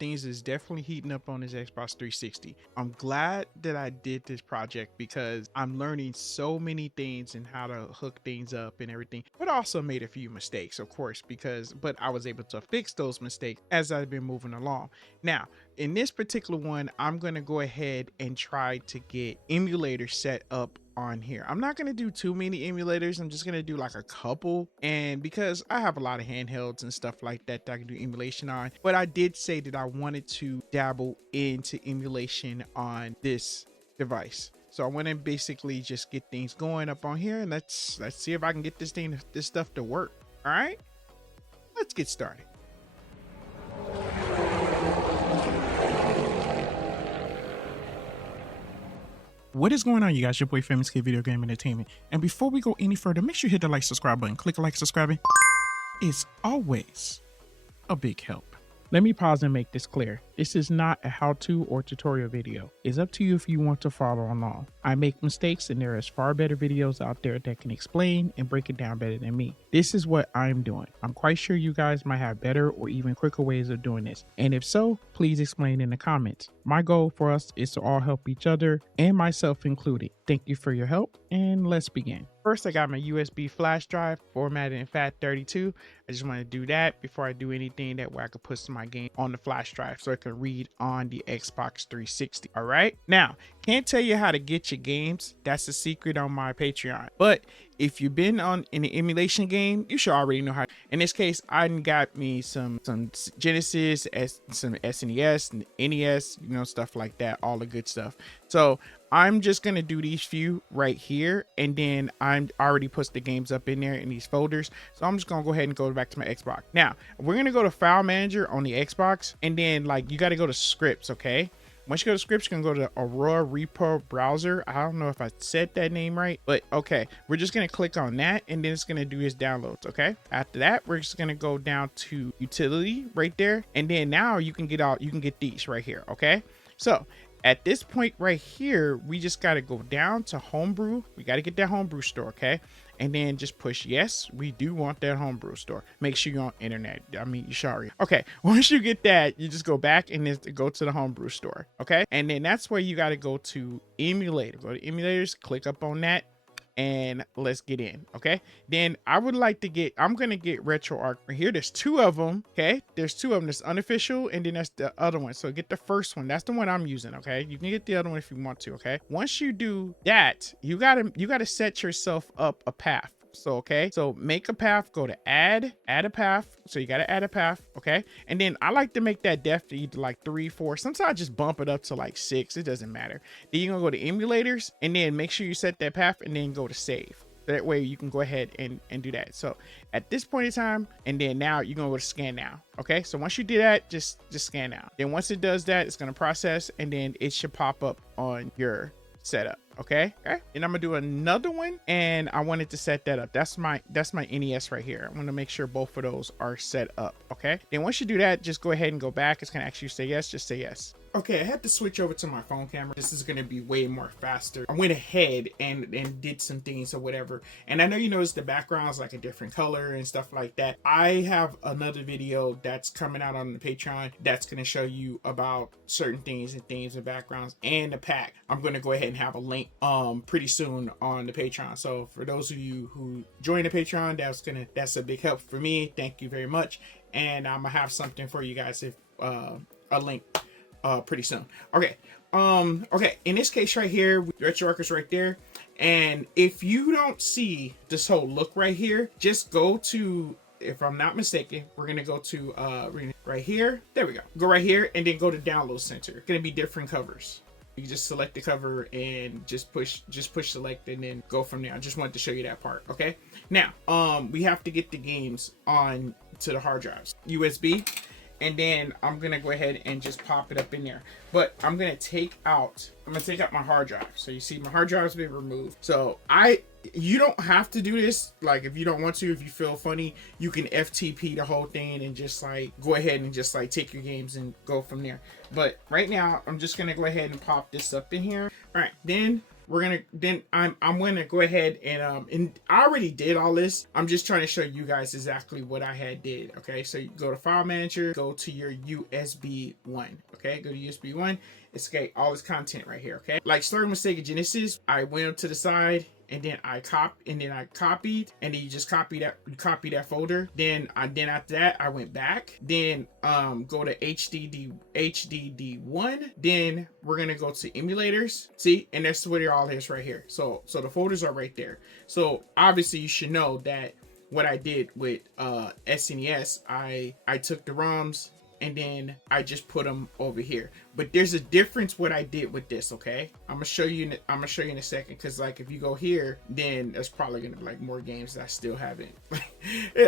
things is definitely heating up on his Xbox 360. I'm glad that I did this project because I'm learning so many things and how to hook things up and everything, but also made a few mistakes, of course, but I was able to fix those mistakes as I've been moving along. Now, in this particular one, I'm going to go ahead and try to get emulators set up on here. I'm not going to do too many emulators. I'm just going to do like a couple. And because I have a lot of handhelds and stuff like that I can do emulation on, but I did say that I wanted to dabble into emulation on this device. So I want to basically just get things going up on here, and let's see if I can get this stuff to work. All right, let's get started. What is going on, you guys? Your boy Famous Kid Video Game Entertainment. And before we go any further, make sure you hit the like, subscribe button. Click like, subscribing. It's always a big help. Let me pause and make this clear. This is not a how-to or tutorial video. It's up to you if you want to follow along. I make mistakes and there is far better videos out there that can explain and break it down better than me. This is what I'm doing. I'm quite sure you guys might have better or even quicker ways of doing this. And if so, please explain in the comments. My goal for us is to all help each other and myself included. Thank you for your help, and let's begin. First, I got my USB flash drive formatted in FAT32. I just want to do that before I do anything. That way I could put some of my game on the flash drive so I can read on the Xbox 360. All right. Now, can't tell you how to get your games. That's a secret on my Patreon. But if you've been in an emulation game, you should already know how. In this case, I got me some Genesis, some SNES, NES, stuff like that, all the good stuff. So I'm just gonna do these few right here, and then I'm already put the games up in there in these folders. So I'm just gonna go ahead and go back to my Xbox. Now we're gonna go to File Manager on the Xbox, and then you got to go to Scripts. Okay. Once you go to Scripts, you can go to Aurora Repo Browser. I don't know if I said that name right, but okay. We're just going to click on that, and then it's going to do its downloads, okay? After that, we're just going to go down to Utility right there, and then now you can get these right here, okay? So at this point right here, we just got to go down to Homebrew. We got to get that Homebrew store, okay? And then just push yes, we do want that Homebrew store. Make sure you're on internet. I mean, you sorry. Okay, once you get that, you just go back and then go to the Homebrew store, okay? And then that's where you got to go to Emulator. Go to Emulators, click up on that, and let's get in, okay? Then I'm gonna get RetroArch right here. There's two of them, okay? There's two of them. There's unofficial, and then that's the other one. So get the first one. That's the one I'm using, okay? You can get the other one if you want to, okay? Once you do that, you gotta set yourself up a path. So, okay, so make a path, go to add a path. So you got to add a path. Okay. And then I like to make that depth to either like 3, 4, sometimes I just bump it up to like 6. It doesn't matter. Then you're going to go to emulators, and then make sure you set that path, and then go to save. That way you can go ahead and do that. So at this point in time, and then now you're going to go to scan now. Okay. So once you do that, just scan now. Then once it does that, it's going to process, and then it should pop up on your setup. Okay. And I'm gonna do another one, and I wanted to set that up. That's my NES right here. I want to make sure both of those are set up. Okay. Then once you do that, just go ahead and go back. It's gonna actually say yes. Just say yes. Okay, I had to switch over to my phone camera. This is gonna be way more faster. I went ahead and did some things or whatever. And I know you notice the background's like a different color and stuff like that. I have another video that's coming out on the Patreon that's gonna show you about certain things and themes and backgrounds and the pack. I'm gonna go ahead and have a link pretty soon on the Patreon. So for those of you who join the Patreon, that's a big help for me. Thank you very much. And I'm gonna have something for you guys, if a link pretty soon. Okay. Okay, in this case right here, RetroArch is right there, and if you don't see this whole look right here, just go to, if I'm not mistaken, we're gonna go to right here. There we go. Go right here, and then go to Download Center. It's gonna be different covers. You just select the cover and just push select, and then go from there. I just wanted to show you that part. Okay. Now, we have to get the games on to the hard drives, USB. And then I'm gonna go ahead and just pop it up in there. But I'm gonna take out my hard drive. So you see my hard drive's been removed. So you don't have to do this. Like, if you don't want to, if you feel funny, you can FTP the whole thing and just like go ahead and just like take your games and go from there. But right now, I'm just gonna go ahead and pop this up in here. All right, then I'm gonna go ahead and I already did all this. I'm just trying to show you guys exactly what I had did. Okay, so you go to File Manager, go to your USB 1. Okay, go to USB 1. It's got all this content right here. Okay, like starting with Sega Genesis, I went up to the side and then I copied, and then you just copy that folder. Then after that I went back. Then go to HDD1. Then we're gonna go to emulators. See, and that's what it all is right here. So the folders are right there. So obviously you should know that what I did with SNES, I took the ROMs and then I just put them over here. But there's a difference what I did with this, okay? I'm gonna show you in a second, because like if you go here, then there's probably gonna be like more games that I still haven't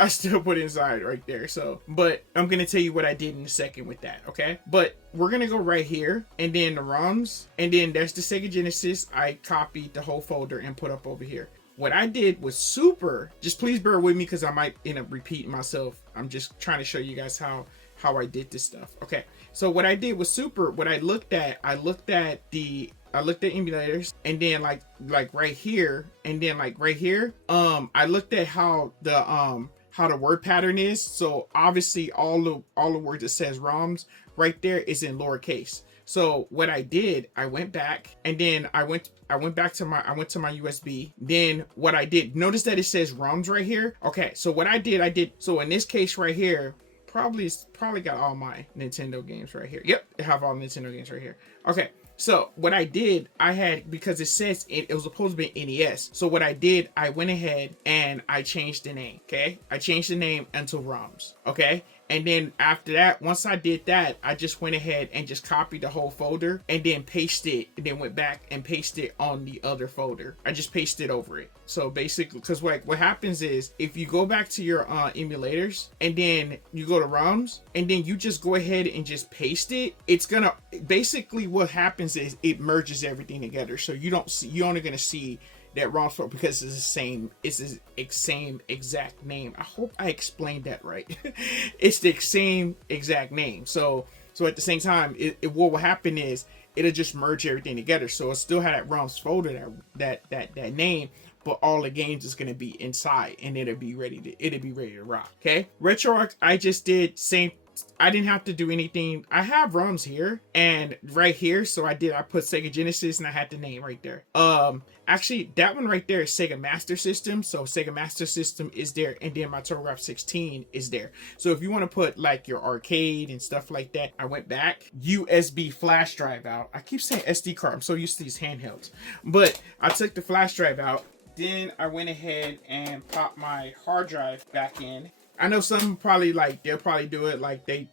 I still put inside right there. So, but I'm gonna tell you what I did in a second with that, okay? But we're gonna go right here, and then the ROMs, and then there's the Sega Genesis. I copied the whole folder and put up over here. What I did was super, just please bear with me because I might end up repeating myself. I'm just trying to show you guys how I did this stuff. Okay, so what I did was super. What I looked at emulators, and then like right here, and then like right here, I looked at how the word pattern is. So obviously all the words that says ROMs right there is in lowercase. So what I did, I went back, and then I went to my USB. Then what I did, notice that it says ROMs right here. Okay, so what I did, so in this case right here, probably got all my Nintendo games right here. Yep, I have all Nintendo games right here. Okay, so what I did, I had, because it says it was supposed to be NES. So what I did, I went ahead and I changed the name. Okay, I changed the name until ROMs. Okay. And then after that, once I did that, I just went ahead and just copied the whole folder and then pasted it, and then went back and pasted it on the other folder. I just pasted over it. So basically, because what happens is, if you go back to your emulators and then you go to ROMs and then you just go ahead and just paste it, it's gonna, basically what happens is it merges everything together. So you're only gonna see that ROM folder because it's the same exact name. I hope I explained that right. It's the same exact name. So at the same time, what will happen is it'll just merge everything together. So it still had that ROMs folder, that name, but all the games is gonna be inside, and it'll be ready to rock. Okay, RetroArch, I just did same. I didn't have to do anything. I have ROMs here and right here. So I put Sega Genesis, and I had the name right there. Actually, that one right there is Sega Master System. So Sega Master System is there, and then my TurboGrafx 16 is there. So if you want to put like your arcade and stuff like that, I went back, USB flash drive out. I keep saying SD card. I'm so used to these handhelds. But I took the flash drive out. Then I went ahead and popped my hard drive back in. I know some probably they'll probably do it like they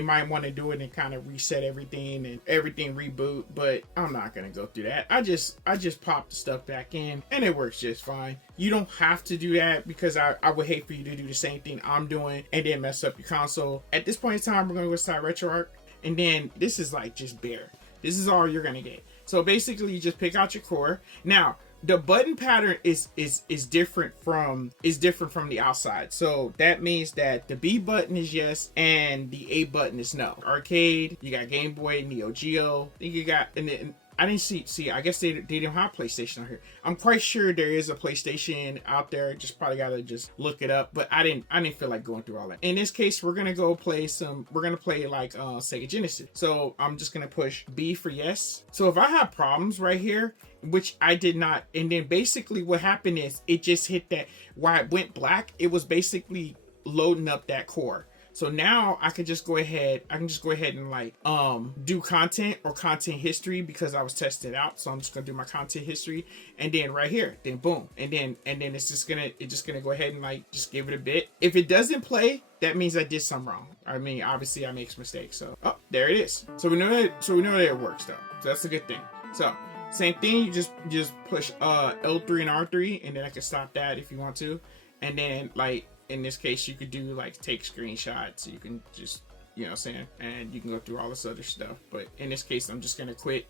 might want to do it and kind of reset everything and everything reboot, but I'm not gonna go through that. I just pop the stuff back in and it works just fine. You don't have to do that, because I would hate for you to do the same thing I'm doing and then mess up your console. At this point in time, we're gonna go inside RetroArch, and then this is like just bare. This is all you're gonna get. So basically, you just pick out your core. Now, the button pattern is different from the outside. So that means that the B button is yes and the A button is no. Arcade, you got Game Boy, Neo Geo. I think you got, and then I didn't see. I guess they don't have PlayStation on here. I'm quite sure there is a PlayStation out there. Just probably gotta just look it up. But I didn't feel like going through all that. In this case, we're gonna go play some. We're gonna play like Sega Genesis. So I'm just gonna push B for yes. So if I have problems right here, which I did not, and then basically what happened is it just hit that. Why it went black, it was basically loading up that core. So now I can just go ahead and like do content or content history, because I was testing it out. So I'm just gonna do my content history, and then right here, then boom, and then it's just gonna go ahead and like just give it a bit. If it doesn't play, that means I did something wrong. I mean, obviously I make mistakes. So there it is. So we know that it works though. So that's a good thing. So same thing, you just push L3 and R3, and then I can stop that if you want to, and then like. In this case, you could do like take screenshots. You can just, you know what I'm saying? And you can go through all this other stuff. But in this case, I'm just going to quit,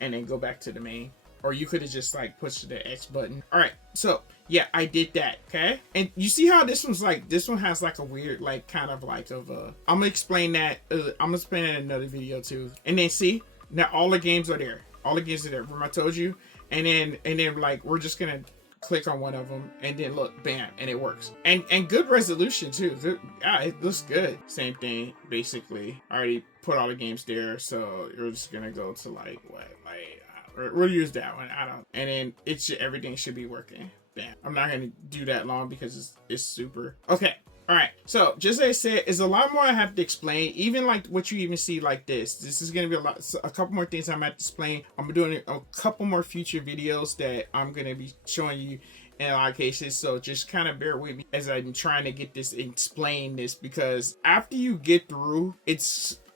and then go back to the main. Or you could have just like pushed the X button. All right. So yeah, I did that. Okay. And you see how this one has like a weird, like kind of like I'm going to explain that. I'm going to explain that in another video too. And then see, now all the games are there. All the games are there. Remember I told you? and then like we're just gonna click on one of them and then look, bam, and it works. And good resolution too. Yeah, it looks good. Same thing basically. I already put all the games there, so you're just gonna go to like what, like we'll use that one. I don't. And then everything should be working. Bam. I'm not gonna do that long because it's super okay. All right, so just as I said, there's a lot more I have to explain. Even like what you even see like this. This is gonna be a couple more things I'm gonna have to explain. I'm doing a couple more future videos that I'm gonna be showing you in a lot of cases. So just kind of bear with me as I'm trying to get this explain this, because after you get through,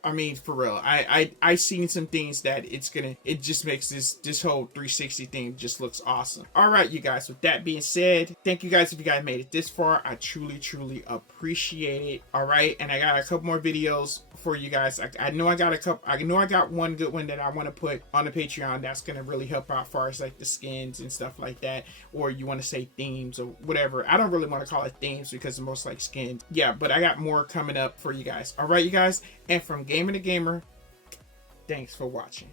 I mean, for real, I seen some things that it just makes this whole 360 thing just looks awesome. All right, you guys, with that being said, thank you guys if you guys made it this far. I truly appreciate it. All right, and I got a couple more videos for you guys. I know I got one good one that I want to put on the Patreon that's going to really help out as far as like the skins and stuff like that, or you want to say themes or whatever. I don't really want to call it themes because it's most like skins. Yeah, but I got more coming up for you guys. All right, you guys, and from Gamer to Gamer, thanks for watching.